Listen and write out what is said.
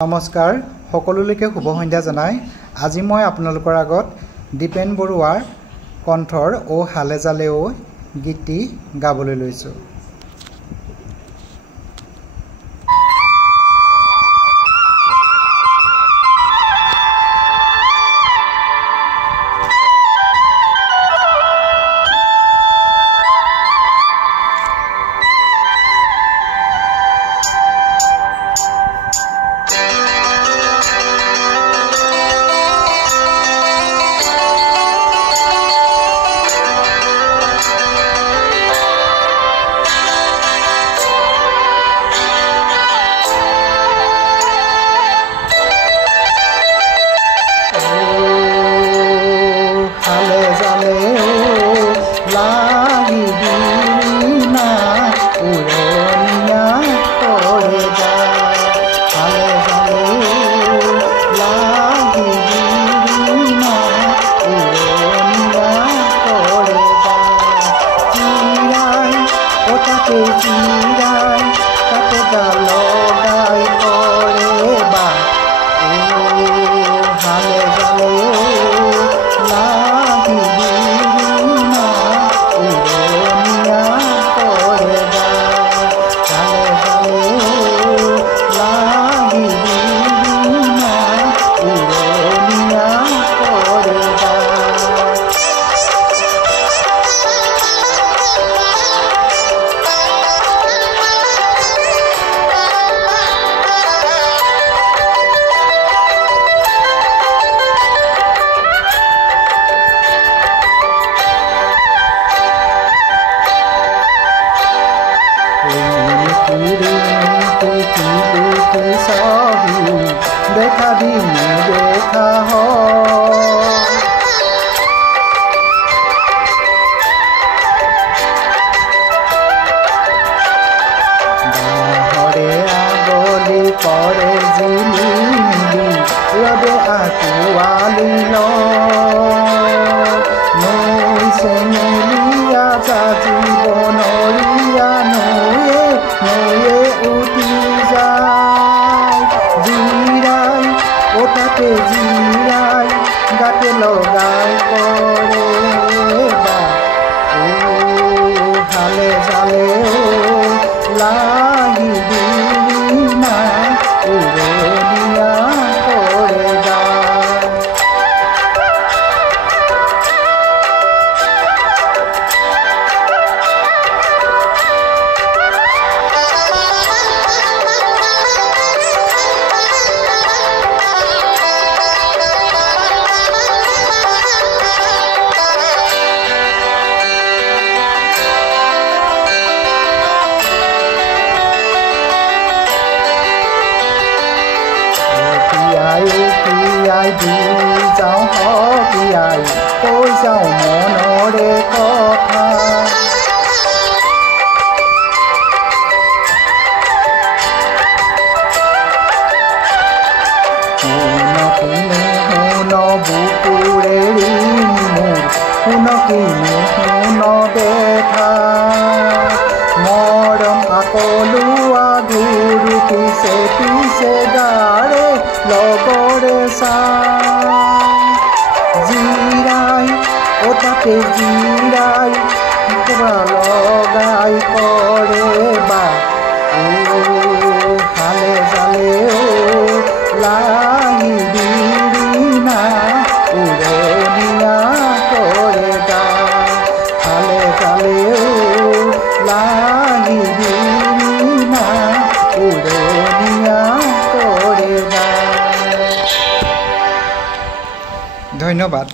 নমস্কাৰ সকলোলৈকে শুভ সন্ধ্যা জনাই আজি মই আপোনালোকৰ আগত দীপেন বৰুৱাৰ কণ্ঠৰ ও হালে জালে ও গীতটি গাবলৈ লৈছো। देखा भी नहीं देखा हो बाहरे आगोली करे जिली रबे आकुआली लो नई से मिलिया जा जीवनरिया नये नये उठी ओटाते जिराय गाते लगाय करे बा ओ हाले जाले ओ लागि दिना उड़निया करे बा ai đi cháu có cái ai tôi cháu nó để có tha nó cũng nó buku để đi mù nó kini nó để tha মরম আকলুয়া গুরু পিছে গাড়ে লগরে সা জিরাই ওটাকে জিরাই লগাই করে বা ও হালে জালে ও লাই দিনা উড়নিয়া করে গা হালে জালে ও লাগি দিনা উড়নিয়া করে গা। ধন্যবাদ।